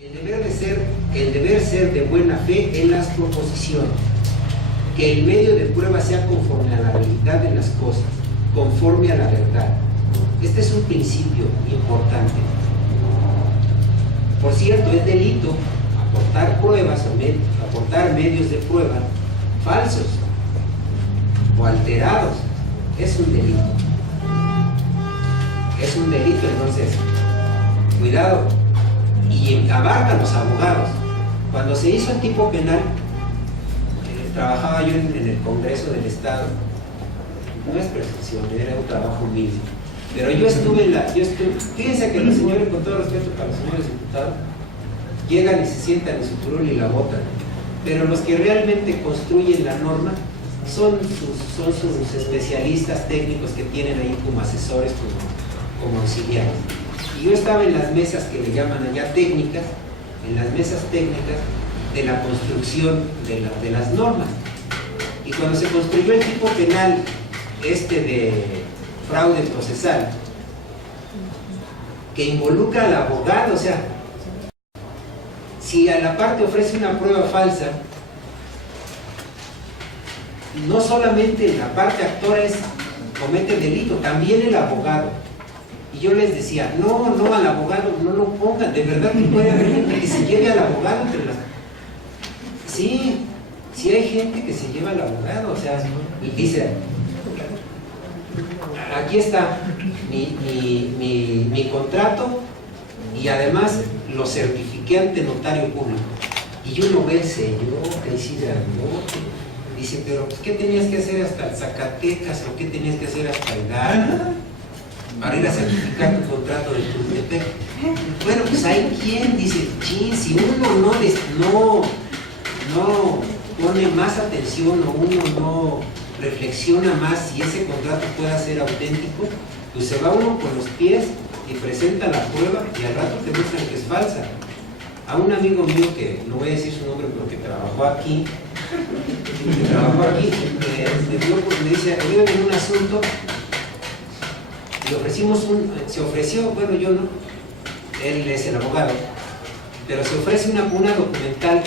El deber ser de buena fe en las proposiciones, que el medio de prueba sea conforme a la realidad de las cosas, conforme a la verdad. Este es un principio importante. Por cierto, es delito aportar pruebas o aportar medios de prueba falsos o alterados. Es un delito. Es un delito, entonces, cuidado. Y abarca a los abogados. Cuando se hizo el tipo penal, trabajaba yo en el Congreso del Estado. No es presunción, era un trabajo humilde. Pero yo estuve fíjense que los señores, con todo respeto para los señores diputados, llegan y se sientan en su curul y la votan. Pero los que realmente construyen la norma son sus especialistas técnicos que tienen ahí como asesores, como auxiliares. Y yo estaba en las mesas que le llaman allá técnicas, en las mesas técnicas de la construcción de las normas. Y cuando se construyó el tipo penal de fraude procesal, que involucra al abogado, o sea, si a la parte ofrece una prueba falsa, no solamente la parte actora comete el delito, también el abogado. Y yo les decía, no al abogado, no lo pongan, de verdad que puede haber gente que se lleve al abogado entre las... Sí hay gente que se lleva al abogado, o sea, y dice, aquí está mi contrato y además lo certifiqué ante notario público. Y uno ve el sello, que ahí sí grandote. Dice, pero pues, ¿qué tenías que hacer hasta el Zacatecas o qué tenías que hacer hasta el Gana para ir a certificar tu contrato de Tultepec? Bueno, pues hay quien dice, chin, si uno no pone más atención o uno no reflexiona más si ese contrato pueda ser auténtico, pues se va uno con los pies y presenta la prueba y al rato te muestran que es falsa. A un amigo mío, que no voy a decir su nombre pero que trabajó aquí, me dice, yo en un asunto le ofrecimos se ofreció, bueno, yo no, él es el abogado, pero se ofrece una documental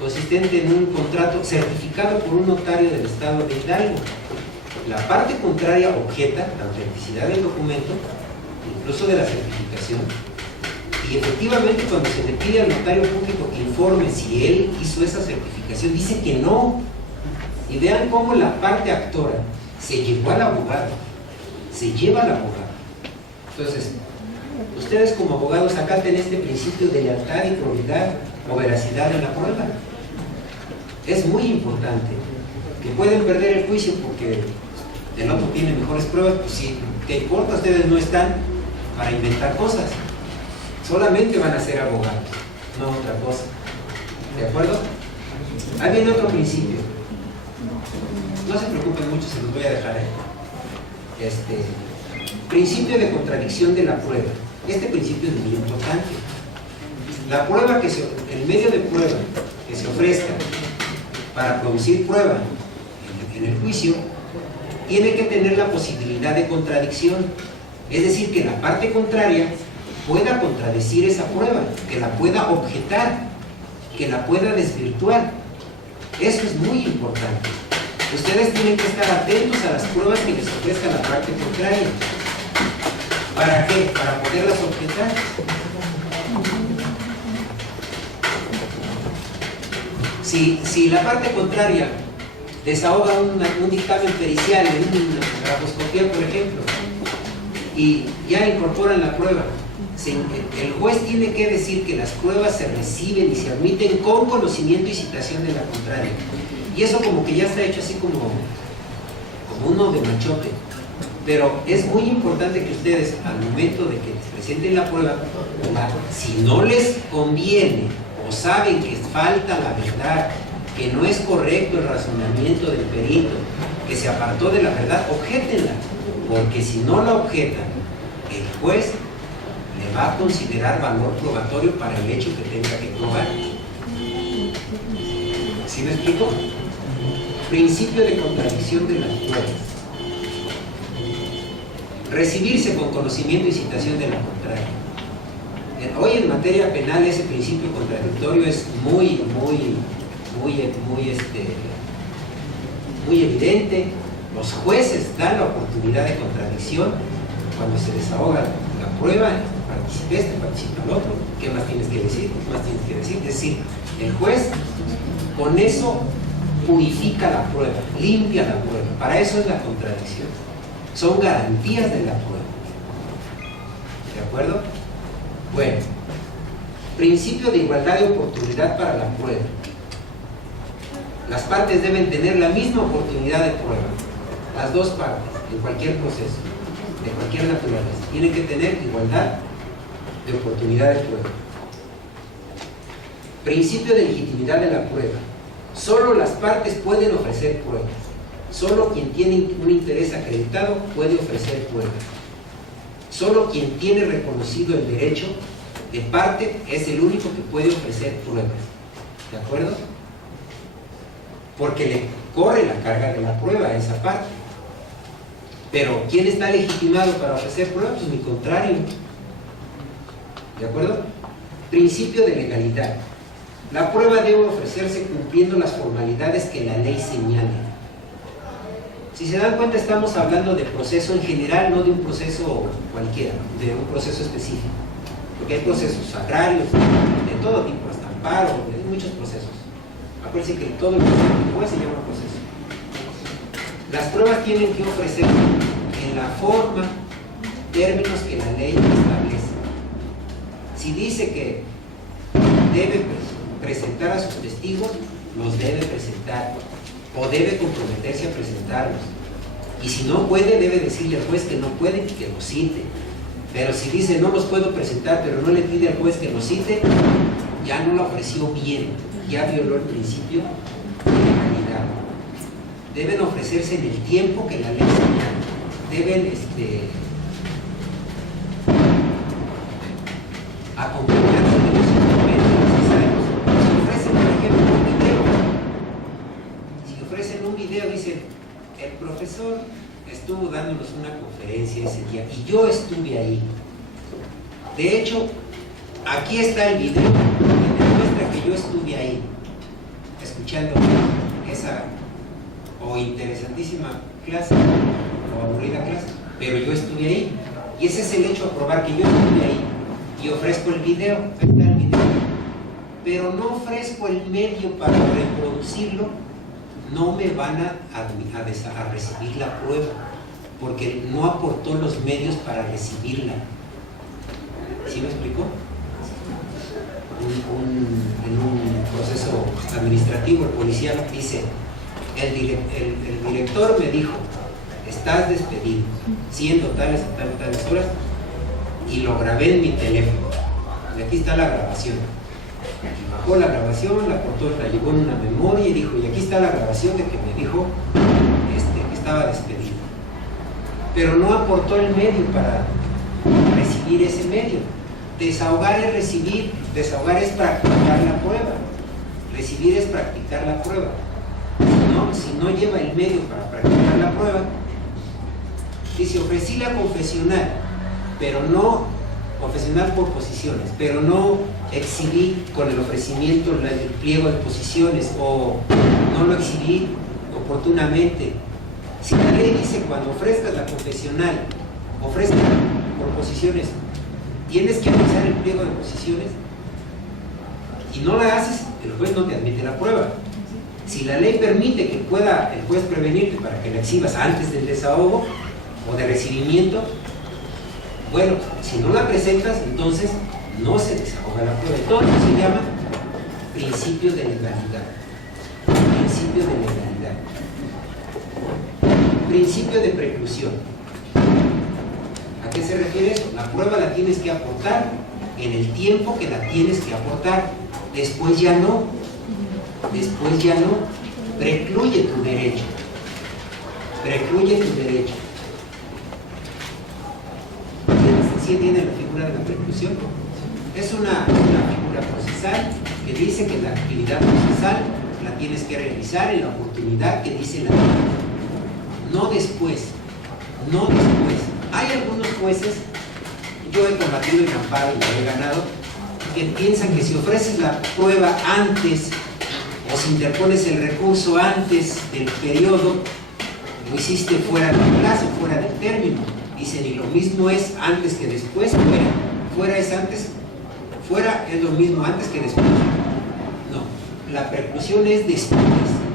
consistente en un contrato certificado por un notario del estado de Hidalgo. La parte contraria objeta la autenticidad del documento, incluso de la certificación, y efectivamente cuando se le pide al notario público que informe si él hizo esa certificación, dice que no. Y vean cómo la parte actora se llevó al abogado, se lleva al abogado. Entonces, ustedes como abogados acaten este principio de lealtad y probidad o veracidad en la prueba. Es muy importante, que pueden perder el juicio porque el otro tiene mejores pruebas, pues si te importa, ustedes no están para inventar cosas, solamente van a ser abogados, no otra cosa. ¿De acuerdo? Ahí viene otro principio. No se preocupen mucho, se los voy a dejar ahí. Principio de contradicción de la prueba. Este principio es muy importante. La prueba el medio de prueba que se ofrezca para producir prueba en el juicio tiene que tener la posibilidad de contradicción, es decir, que la parte contraria pueda contradecir esa prueba, que la pueda objetar, que la pueda desvirtuar. Eso es muy importante. Ustedes tienen que estar atentos a las pruebas que les ofrezca la parte contraria. ¿Para qué? Para poderlas objetar. Si la parte contraria desahoga un dictamen pericial en una grafoscopía, por ejemplo, y ya incorporan la prueba, el juez tiene que decir que las pruebas se reciben y se admiten con conocimiento y citación de la contraria. Y eso como que ya está hecho así como uno de machote. Pero es muy importante que ustedes, al momento de que presenten la prueba, si no les conviene o saben que falta la verdad, que no es correcto el razonamiento del perito, que se apartó de la verdad, objétenla, porque si no la objetan, el juez le va a considerar valor probatorio para el hecho que tenga que probar. ¿Sí me explico? Principio de contradicción de las pruebas. Recibirse con conocimiento y citación de la contraria. Hoy en materia penal ese principio contradictorio es muy evidente. Los jueces dan la oportunidad de contradicción cuando se desahoga la prueba, participa este, participa el otro, ¿qué más tienes que decir? ¿Qué más tienes que decir? Es decir, el juez con eso purifica la prueba, limpia la prueba. Para eso es la contradicción. Son garantías de la prueba. ¿De acuerdo? Bueno, principio de igualdad de oportunidad para la prueba. Las partes deben tener la misma oportunidad de prueba. Las dos partes, en cualquier proceso, de cualquier naturaleza, tienen que tener igualdad de oportunidad de prueba. Principio de legitimidad de la prueba. Solo las partes pueden ofrecer pruebas. Solo quien tiene un interés acreditado puede ofrecer pruebas. Solo quien tiene reconocido el derecho de parte es el único que puede ofrecer pruebas. ¿De acuerdo? Porque le corre la carga de la prueba a esa parte. Pero ¿quién está legitimado para ofrecer pruebas? Pues mi contrario. ¿De acuerdo? Principio de legalidad. La prueba debe ofrecerse cumpliendo las formalidades que la ley señale. Si se dan cuenta, estamos hablando de proceso en general, no de un proceso cualquiera, de un proceso específico. Porque hay procesos agrarios, de todo tipo, hasta amparo, hay muchos procesos. Acuérdense que todo el proceso se llama proceso. Las pruebas tienen que ofrecer en la forma, términos que la ley establece. Si dice que debe presentar a sus testigos, los debe presentar o debe comprometerse a presentarlos, y si no puede, debe decirle al juez que no puede y que los cite. Pero si dice no los puedo presentar, pero no le pide al juez que los cite, ya no la ofreció bien, ya violó el principio de legalidad. Deben ofrecerse en el tiempo que la ley señala. Deben acompañarse de los instrumentos necesarios. Si ofrecen, por ejemplo, un video, si ofrecen un video, dicen, el profesor estuvo dándonos una conferencia ese día y yo estuve ahí. De hecho, aquí está el video que demuestra que yo estuve ahí, escuchando esa o interesantísima clase o aburrida clase, pero yo estuve ahí. Y ese es el hecho de probar que yo estuve ahí. Y ofrezco el video, ahí está el video. Pero no ofrezco el medio para reproducirlo, no me van a recibir la prueba, porque no aportó los medios para recibirla. ¿Sí me explicó? En un proceso administrativo, el policía dice, el director me dijo, estás despedido, siendo tales y tales horas, y lo grabé en mi teléfono. Y aquí está la grabación. Y bajó la grabación, la cortó, la llevó en una memoria y dijo, y aquí está la grabación de que me dijo que estaba despedido. Pero no aportó el medio para recibir ese medio. Desahogar es recibir, desahogar es practicar la prueba. Recibir es practicar la prueba. Si no lleva el medio para practicar la prueba, dice, ofrecí la confesional, pero no, confesional por posiciones, pero no exhibí con el ofrecimiento el pliego de posiciones o no lo exhibí oportunamente. Si la ley dice cuando ofrezcas la confesional, ofrezca por posiciones, tienes que anexar el pliego de posiciones y no la haces, el juez no te admite la prueba. Si la ley permite que pueda el juez prevenirte para que la exhibas antes del desahogo o de recibimiento, bueno, si no la presentas, entonces no se desahoga la prueba. Entonces se llama principio de legalidad. Principio de legalidad. Principio de preclusión. ¿A qué se refiere eso? La prueba la tienes que aportar en el tiempo que la tienes que aportar. Después ya no. Después ya no. Precluye tu derecho. Precluye tu derecho. ¿Sí entienden la figura de la preclusión? Es una figura procesal que dice que la actividad procesal la tienes que realizar en la oportunidad que dice la ley. No después. No después. Hay algunos jueces, yo he combatido en amparo y lo he ganado, que piensan que si ofreces la prueba antes o si interpones el recurso antes del periodo, lo hiciste fuera del plazo, fuera del término. Dicen, y lo mismo es antes que después, fuera. Fuera es antes, fuera es lo mismo antes que después. No, la preclusión es después,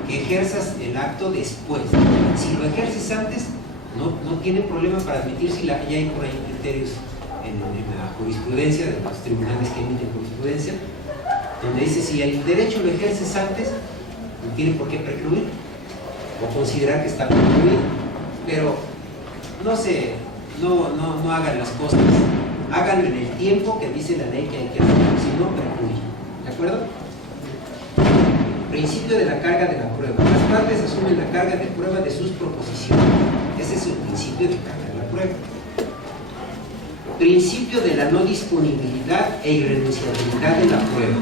que ejerzas el acto después. Si lo ejerces antes, no tiene problema para admitir si ya hay por ahí criterios en la jurisprudencia de los tribunales que emiten jurisprudencia, donde dice si el derecho lo ejerces antes, no tiene por qué precluir o considerar que está precluido, pero no hagan las cosas, háganlo en el tiempo que dice la ley que hay que hacerlo, si no precluye, ¿de acuerdo? Principio de la carga de la prueba. Las partes asumen la carga de prueba de sus proposiciones. Ese es el principio de carga de la prueba. Principio de la no disponibilidad e irrenunciabilidad de la prueba.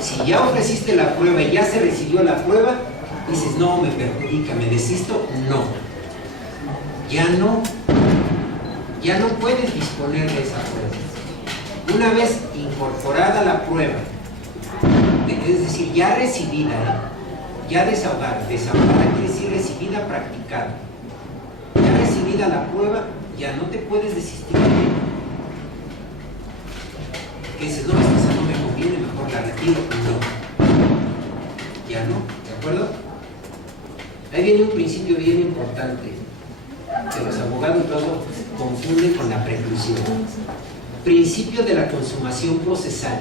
Si ya ofreciste la prueba y ya se recibió la prueba, dices, no, me perjudica, me desisto, no. Ya no puedes disponer de esa prueba. Una vez incorporada la prueba, es decir, ya recibida, ya desahogada quiere decir recibida, practicada. Ya recibida la prueba, ya no te puedes desistir de ella. Que dices, no, esta no me conviene, mejor la retiro. No. Ya no, ¿de acuerdo? Ahí viene un principio bien importante que los abogados luego confunden con la preclusión. Principio de la consumación procesal.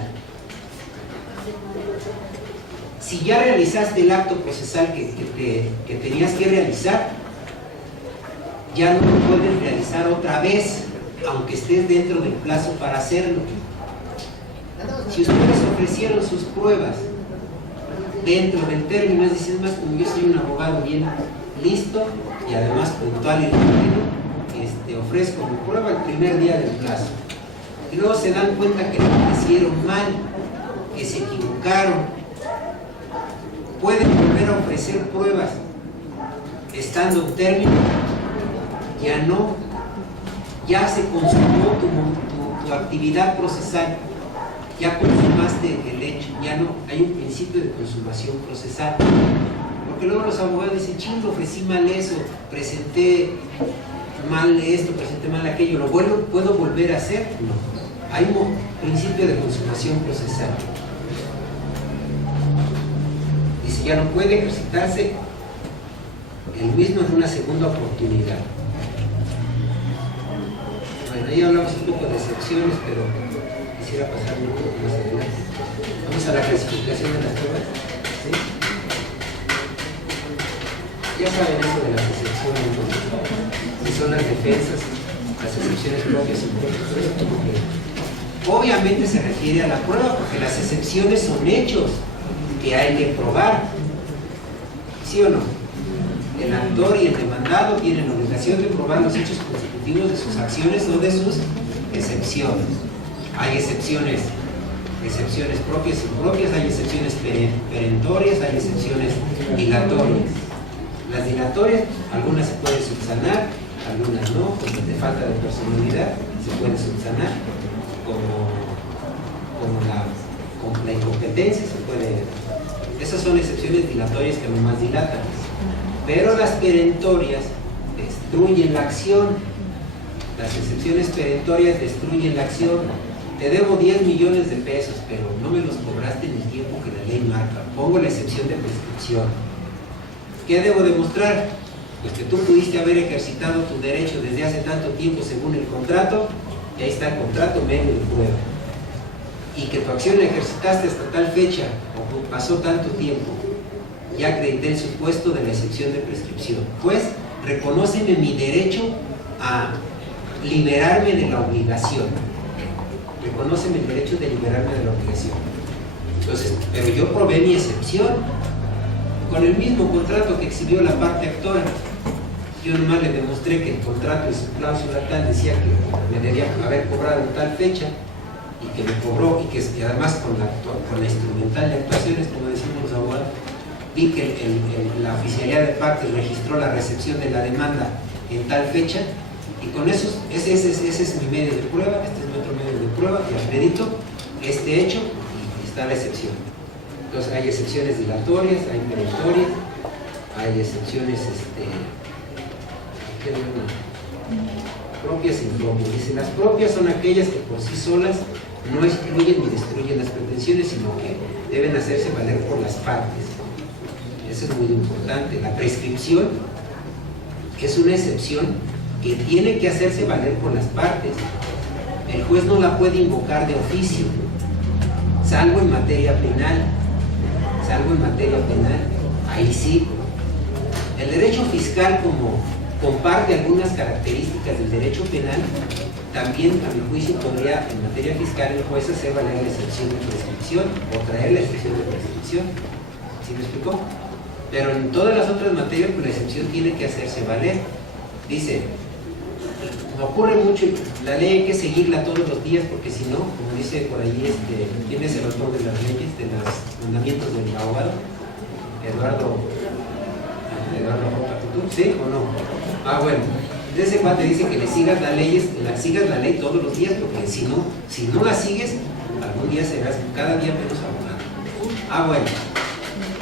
Si ya realizaste el acto procesal que tenías que realizar, ya no lo puedes realizar otra vez, aunque estés dentro del plazo para hacerlo. Si ustedes ofrecieron sus pruebas dentro del término, es decir, más como yo soy un abogado bien listo y además puntual y rápido, ofrezco mi prueba el primer día del plazo. Y luego se dan cuenta que lo ofrecieron mal, que se equivocaron. Pueden volver a ofrecer pruebas estando en término, ya no, ya se consumó tu actividad procesal, ya consumaste el hecho, ya no, hay un principio de consumación procesal. Porque luego los abogados dicen, chingo, ofrecí mal eso, presenté mal esto, presenté mal aquello, ¿lo puedo volver a hacer? No, hay un principio de consumación procesal. Dice, ya no puede ejercitarse el mismo en una segunda oportunidad. Bueno, ahí hablamos un poco de excepciones, pero quisiera pasar un poco más adelante. Vamos a la clasificación de las pruebas. ¿Sí? Ya saben eso de las excepciones, ¿no? Si son las defensas, las excepciones propias y impropias. Obviamente se refiere a la prueba, porque las excepciones son hechos que hay que probar. ¿Sí o no? El actor y el demandado tienen la obligación de probar los hechos constitutivos de sus acciones o de sus excepciones. Hay excepciones propias y impropias, hay excepciones perentorias, hay excepciones dilatorias. Las dilatorias, algunas se pueden subsanar, algunas no, porque de falta de personalidad se puede subsanar, como la incompetencia se puede. Esas son excepciones dilatorias que nomás dilatan. Pero las perentorias destruyen la acción. Las excepciones perentorias destruyen la acción. Te debo 10 millones de pesos, pero no me los cobraste en el tiempo que la ley marca. Pongo la excepción de prescripción. ¿Qué debo demostrar? Pues que tú pudiste haber ejercitado tu derecho desde hace tanto tiempo según el contrato, y ahí está el contrato medio de prueba. Y que tu acción la ejercitaste hasta tal fecha, o pasó tanto tiempo, ya acredité el supuesto de la excepción de prescripción. Pues, reconóceme mi derecho a liberarme de la obligación. Reconóceme el derecho de liberarme de la obligación. Entonces, pero yo probé mi excepción con el mismo contrato que exhibió la parte actora. Yo nomás le demostré que el contrato y su cláusula tal decía que me debía haber cobrado en tal fecha y que me cobró, y que además con la instrumental de actuaciones, como decimos los abogados, vi que la oficialidad de partes registró la recepción de la demanda en tal fecha, y con eso, ese es mi medio de prueba, este es mi otro medio de prueba, y acredito este hecho y está la excepción. Entonces hay excepciones dilatorias, hay perentorias, hay excepciones propias e impropias. Dice, las propias son aquellas que por sí solas no excluyen ni destruyen las pretensiones, sino que deben hacerse valer por las partes. Eso es muy importante. La prescripción es una excepción que tiene que hacerse valer por las partes. El juez no la puede invocar de oficio, salvo en materia penal. Salvo en materia penal, ahí sí. El derecho fiscal, como comparte algunas características del derecho penal, también a mi juicio podría en materia fiscal el juez hacer valer la excepción de prescripción o traer la excepción de prescripción. ¿Sí me explicó? Pero en todas las otras materias pues la excepción tiene que hacerse valer. Dice, me ocurre mucho, la ley hay que seguirla todos los días porque si no, como dice por ahí, ¿quién es el autor de las leyes, de los mandamientos del abogado? Eduardo Roca, ¿tú? ¿Sí o no? Ah, bueno, de ese cuate dice que le sigas sigas la ley todos los días porque si no la sigues, algún día serás cada día menos abogado. Ah, bueno,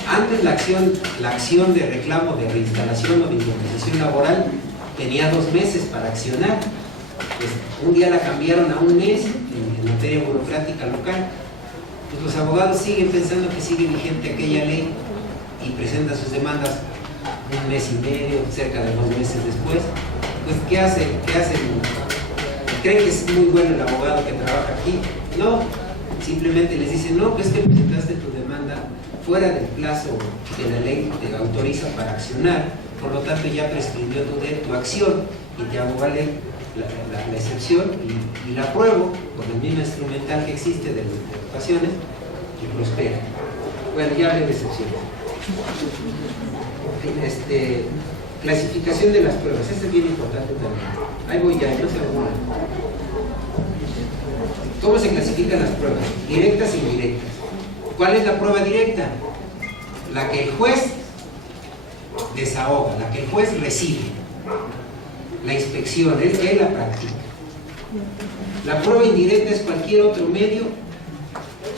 antes la acción de reclamo de reinstalación o de indemnización laboral tenía 2 meses para accionar. Pues un día la cambiaron a 1 mes en materia burocrática local. Pues los abogados siguen pensando que sigue vigente aquella ley y presentan sus demandas 1 mes y medio, cerca de 2 meses después. Pues ¿qué hacen? ¿Creen que es muy bueno el abogado que trabaja aquí? No, simplemente les dicen, no, pues que presentaste tu demanda fuera del plazo que la ley te autoriza para accionar, por lo tanto ya prescribió tu acción y te hago valer la excepción y la apruebo con el mismo instrumental que existe de ocasiones y prospera. Bueno, ya hablé de excepciones. Clasificación de las pruebas, eso es bien importante también. Ahí voy ya, no se aburran. ¿Cómo se clasifican las pruebas? Directas e indirectas. ¿Cuál es la prueba directa? La que el juez desahoga, la que el juez recibe. La inspección, él la practica. La prueba indirecta es cualquier otro medio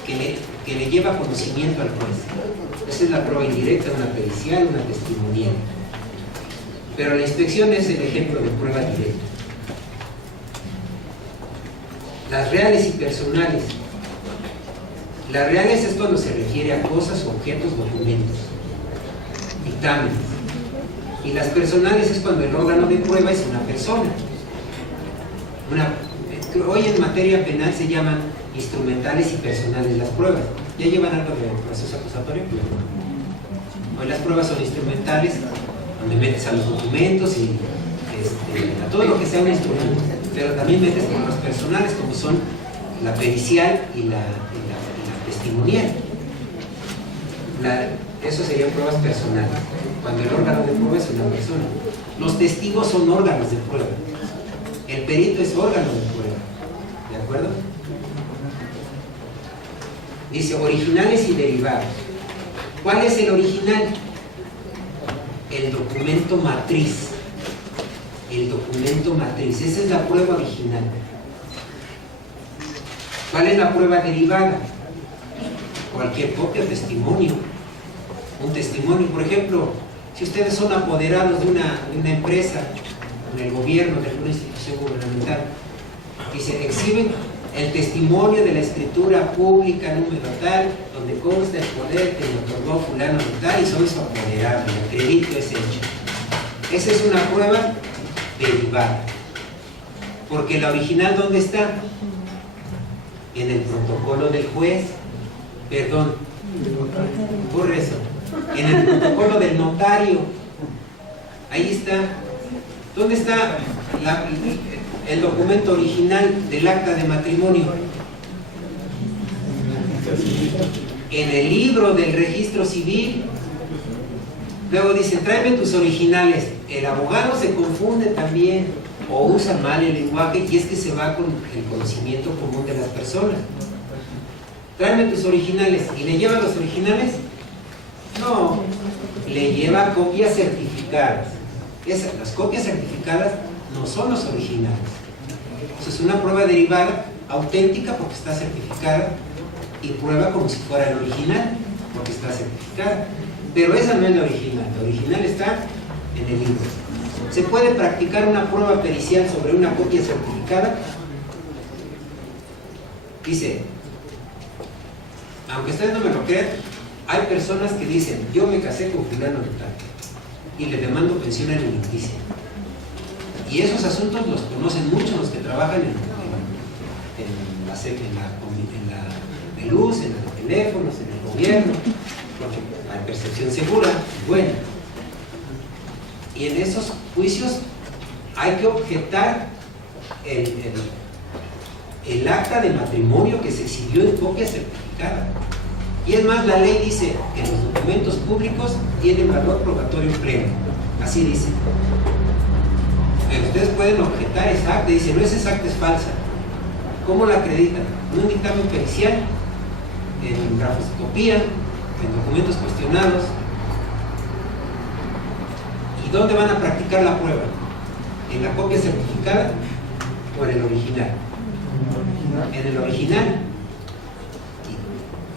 que le lleva conocimiento al juez. Esa es la prueba indirecta, una pericial, una testimonial. Pero la inspección es el ejemplo de prueba directa. Las reales y personales. Las reales es cuando se refiere a cosas, objetos, documentos, dictámenes. Y las personales es cuando el órgano de prueba es una persona. Hoy en materia penal se llaman instrumentales y personales las pruebas. ¿Ya llevan algo de proceso acusatorio? Hoy las pruebas son instrumentales, donde metes a los documentos y a todo lo que sea un instrumento, pero también metes con los personales, como son la pericial y la testimonial. Eso serían pruebas personales, cuando el órgano de prueba es una persona. Los testigos son órganos de prueba. El perito es órgano de prueba. ¿De acuerdo? Dice originales y derivados. ¿Cuál es el original? El documento matriz. El documento matriz. Esa es la prueba original. ¿Cuál es la prueba derivada? Cualquier copia o testimonio. Un testimonio, por ejemplo, si ustedes son apoderados de una empresa, en el gobierno, de alguna institución gubernamental, y se exhiben el testimonio de la escritura pública número tal, donde consta el poder que le otorgó fulano de tal y son su apoderado, y acredito ese hecho. Esa es una prueba derivada. Porque la original, ¿dónde está? En el protocolo del juez. Perdón, ocurre eso. En el protocolo del notario. Ahí está. ¿Dónde está el documento original del acta de matrimonio? En el libro del registro civil. Luego dice, tráeme tus originales. El abogado se confunde también o usa mal el lenguaje y es que se va con el conocimiento común de las personas. Tráeme tus originales. ¿Y le lleva los originales? No, le lleva copias certificadas. Las copias certificadas no son los originales. Eso es una prueba derivada, auténtica porque está certificada, y prueba como si fuera el original, porque está certificada. Pero esa no es la original está en el libro. ¿Se puede practicar una prueba pericial sobre una copia certificada? Dice, aunque ustedes no me lo crean, hay personas que dicen, yo me casé con fulano de tal y le demando pensión alimenticia. Y esos asuntos los conocen mucho los que trabajan en la luz, en los teléfonos, en el gobierno, la percepción segura, bueno. Y en esos juicios hay que objetar el acta de matrimonio que se exhibió en copia certificada. Y es más, la ley dice que los documentos públicos tienen valor probatorio pleno. Así dice. Pero ustedes pueden objetar esa acta y dicen, no, esa acta es falsa. ¿Cómo la acreditan? En un dictamen pericial, en grafoscopía, en documentos cuestionados. ¿Y dónde van a practicar la prueba? ¿En la copia certificada o en el original? En el original.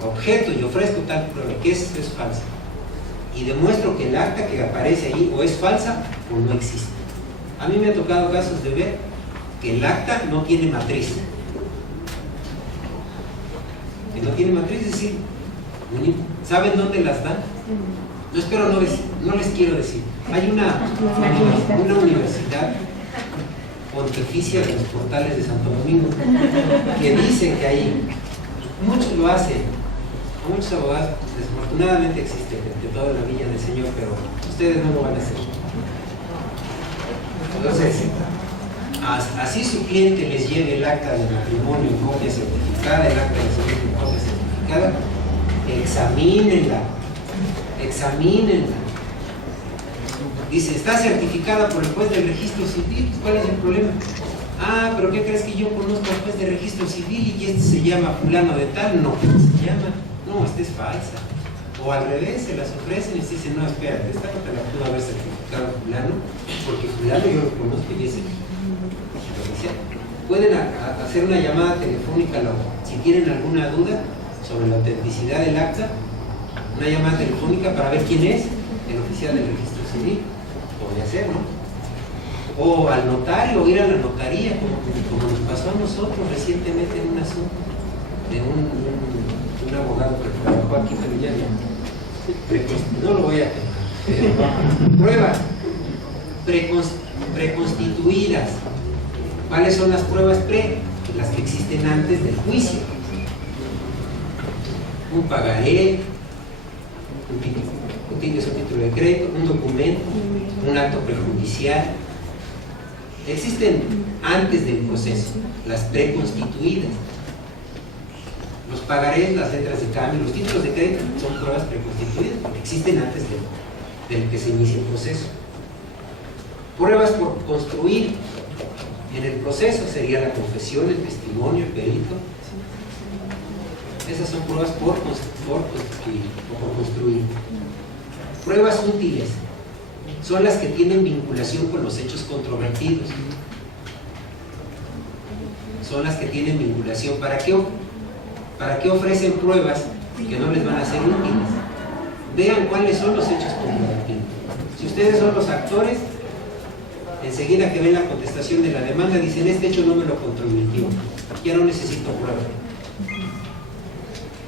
Objeto y ofrezco tal prueba que es falsa. Y demuestro que el acta que aparece ahí o es falsa o no existe. A mí me ha tocado casos de ver que el acta no tiene matriz. Que no tiene matriz, es decir, ¿saben dónde las dan? No, espero no les quiero decir. Hay una universidad pontificia de los portales de Santo Domingo que dice que ahí muchos lo hacen, muchos abogados, desafortunadamente existe de toda la Villa del Señor, pero ustedes no lo van a hacer. Entonces, así su cliente les lleve el acta de matrimonio en copia certificada, el acta de nacimiento en copia certificada, examínenla. Dice, está certificada por el juez del registro civil, ¿cuál es el problema? Ah, pero ¿qué crees que yo conozco al juez de registro civil y este se llama fulano de tal? No, ¿cómo se llama? No, esta es falsa. O al revés, se las ofrecen y se dicen, no, espérate, esta no te la pudo haber certificado fulano, porque fulano yo lo conozco y es el oficial. Pueden hacer una llamada telefónica si tienen alguna duda sobre la autenticidad del acta, una llamada telefónica para ver quién es el oficial del registro civil. Podría ser, ¿no? O al notario, o ir a la notaría, como nos pasó a nosotros recientemente en un asunto de un abogado que trabajó aquí en Villano. No lo voy a tener. Pruebas preconstituidas. ¿Cuáles son las pruebas pre? Las que existen antes del juicio. Un pagaré, un título de crédito, un documento, un acto prejudicial. Existen antes del proceso, las preconstituidas. Los pagarés, las letras de cambio, los títulos de crédito son pruebas preconstituidas porque existen antes del que se inicie el proceso. Pruebas por construir. En el proceso sería la confesión, el testimonio, el perito. Esas son pruebas por constituir o por construir. Pruebas útiles son las que tienen vinculación con los hechos controvertidos. Son las que tienen vinculación. ¿Para qué ofrecen pruebas que no les van a ser útiles? Vean cuáles son los hechos controvertidos. Si ustedes son los actores, enseguida que ven la contestación de la demanda dicen, este hecho no me lo controvertió, ya no necesito pruebas.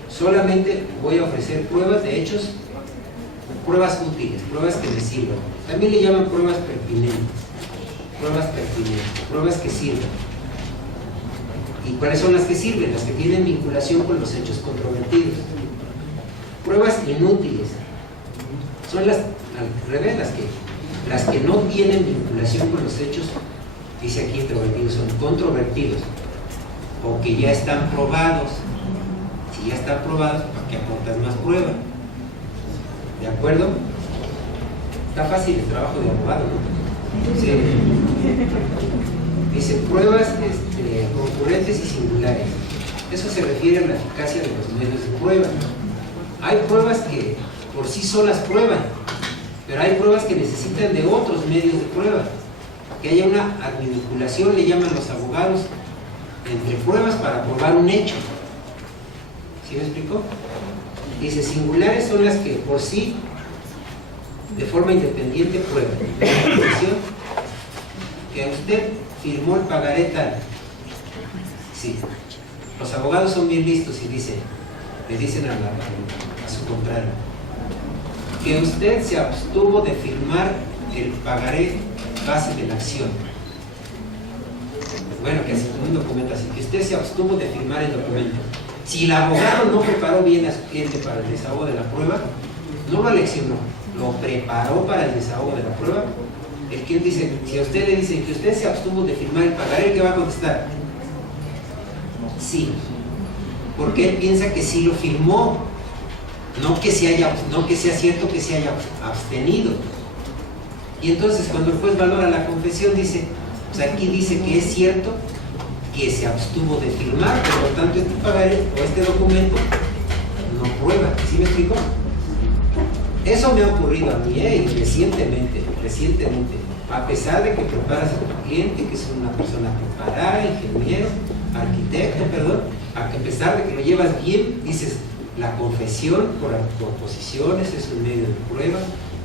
Solamente voy a ofrecer pruebas de hechos, pruebas útiles, pruebas que me sirvan. También le llaman pruebas pertinentes, pruebas que sirven. ¿Y cuáles son las que sirven? Las que tienen vinculación con los hechos controvertidos. Pruebas inútiles son las, al revés, las que no tienen vinculación con los hechos, dice aquí introvertidos, son controvertidos o que ya están probados. Si ya están probados, ¿para qué aportas más prueba? ¿De acuerdo? Está fácil el trabajo de abogado, ¿no? Sí. Dice pruebas concurrentes y singulares. Eso se refiere a la eficacia de los medios de prueba. Hay pruebas que por sí solas prueban, pero hay pruebas que necesitan de otros medios de prueba. Que haya una advinculación, le llaman los abogados, entre pruebas para probar un hecho. ¿Sí me explicó? Dice, singulares son las que por sí, de forma independiente, prueban la confesión que usted firmó el pagaré tal. Sí. Los abogados son bien listos y le dicen a su contrario que usted se abstuvo de firmar el pagaré base de la acción. Bueno, que así un documento así, que usted se abstuvo de firmar el documento. Si el abogado no preparó bien a su cliente para el desahogo de la prueba, no lo aleccionó, lo preparó para el desahogo de la prueba, el cliente dice, si a usted le dice que usted se abstuvo de firmar el pagaré, ¿qué va a contestar? Sí, porque él piensa que sí lo firmó, no que sea cierto que se haya abstenido. Y entonces cuando el juez valora la confesión dice, pues aquí dice que es cierto que se abstuvo de firmar, por lo tanto este pagaré o este documento no prueba. ¿Sí me explico? Eso me ha ocurrido a mí, y recientemente, a pesar de que preparas a tu cliente, que es una persona preparada, ingeniero, arquitecto, perdón, a pesar de que lo llevas bien, dices, la confesión por posiciones es un medio de prueba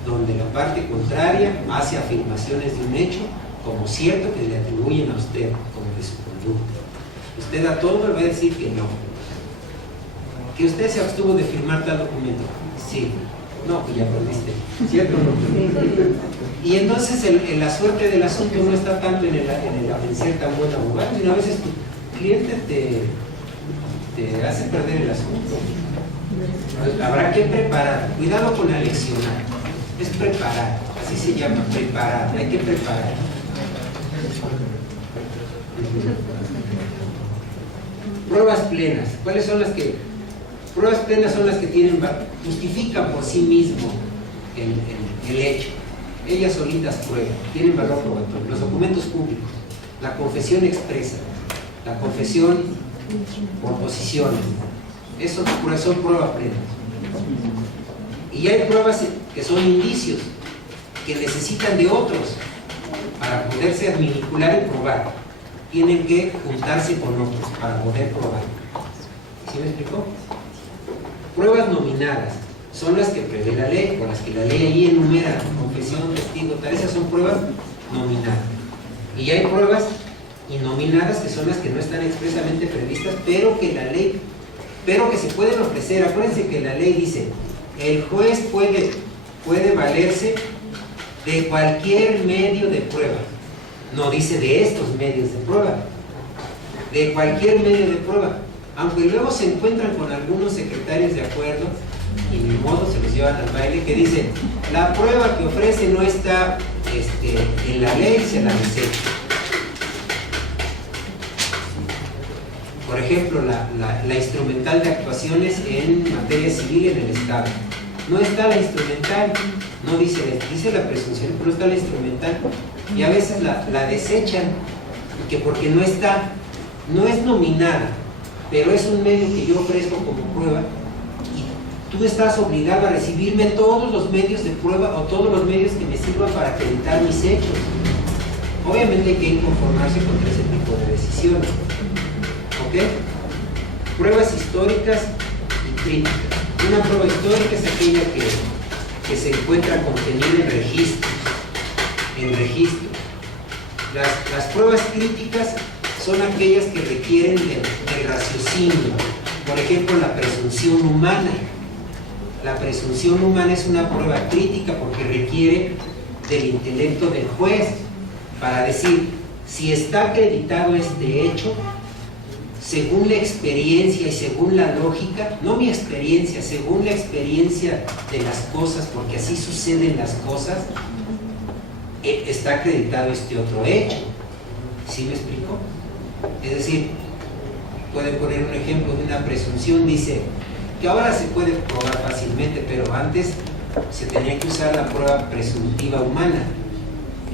donde la parte contraria hace afirmaciones de un hecho como cierto que le atribuyen a usted como de su conducta. Usted a todo le va a decir que no. Que usted se abstuvo de firmar tal documento. Sí. No, pues ya perdiste. ¿Cierto o no? Y entonces la suerte del asunto no está tanto en ser tan buen abogado, sino a veces tu cliente te hace perder el asunto. Habrá que preparar. Cuidado con aleccionar. Es preparar. Así se llama, preparar. Hay que preparar. Pruebas plenas. ¿Cuáles son las que? Pruebas plenas son las que justifican por sí mismo el hecho. Ellas solitas prueban, tienen valor probatorio. Los documentos públicos, la confesión expresa, la confesión por posiciones, eso son pruebas plenas. Y hay pruebas que son indicios, que necesitan de otros para poderse adminicular y probar. Tienen que juntarse con otros para poder probar. ¿Sí me explicó? Pruebas nominadas son las que prevé la ley, o las que la ley ahí enumera, confesión, testigo, tal, esas son pruebas nominadas. Y hay pruebas innominadas que son las que no están expresamente previstas, pero que se pueden ofrecer. Acuérdense que la ley dice, el juez puede valerse de cualquier medio de prueba. No dice de estos medios de prueba, de cualquier medio de prueba. Aunque luego se encuentran con algunos secretarios de acuerdo y ni modo se los llevan al baile, que dicen, la prueba que ofrece no está en la ley, se la desecha. Por ejemplo, la instrumental de actuaciones en materia civil en el Estado. No está la instrumental, no dice la presunción, pero no está la instrumental. Y a veces la desechan, porque no es nominada, pero es un medio que yo ofrezco como prueba y tú estás obligado a recibirme todos los medios de prueba o todos los medios que me sirvan para acreditar mis hechos. Obviamente hay que inconformarse contra ese tipo de decisiones. ¿Ok? Pruebas históricas y críticas. Una prueba histórica es aquella que se encuentra contenida en registros. Las pruebas críticas son aquellas que requieren del raciocinio. Por ejemplo, la presunción humana. La presunción humana es una prueba crítica porque requiere del intelecto del juez para decir si está acreditado este hecho según la experiencia y según la lógica, no mi experiencia, según la experiencia de las cosas, porque así suceden las cosas, está acreditado este otro hecho. ¿Sí me explico? Es decir, pueden poner un ejemplo de una presunción, dice que ahora se puede probar fácilmente, pero antes se tenía que usar la prueba presuntiva humana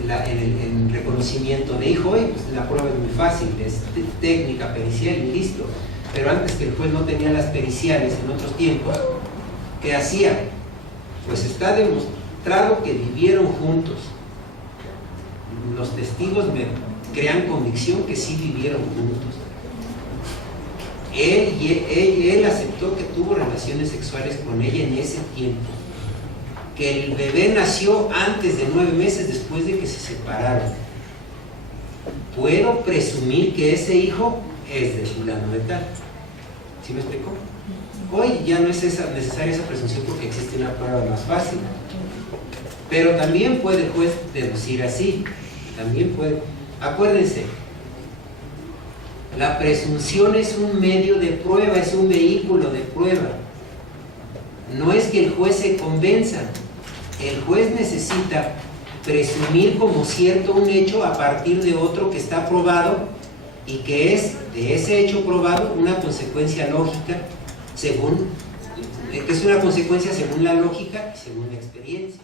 en reconocimiento de hijo. Hoy pues la prueba es muy fácil, es técnica, pericial y listo. Pero antes, que el juez no tenía las periciales en otros tiempos, ¿qué hacía? Pues está demostrado que vivieron juntos. Los testigos me crean convicción que sí vivieron juntos. Él aceptó que tuvo relaciones sexuales con ella en ese tiempo, que el bebé nació antes de 9 meses después de que se separaron. Puedo presumir que ese hijo es de fulano de tal. ¿Sí me explico? Hoy ya no es necesaria esa presunción porque existe una prueba más fácil. Pero también puede el juez deducir así. También puede. Acuérdense, la presunción es un medio de prueba, es un vehículo de prueba. No es que el juez se convenza. El juez necesita presumir como cierto un hecho a partir de otro que está probado y que es de ese hecho probado una consecuencia lógica según, que es una consecuencia según la lógica y según la experiencia.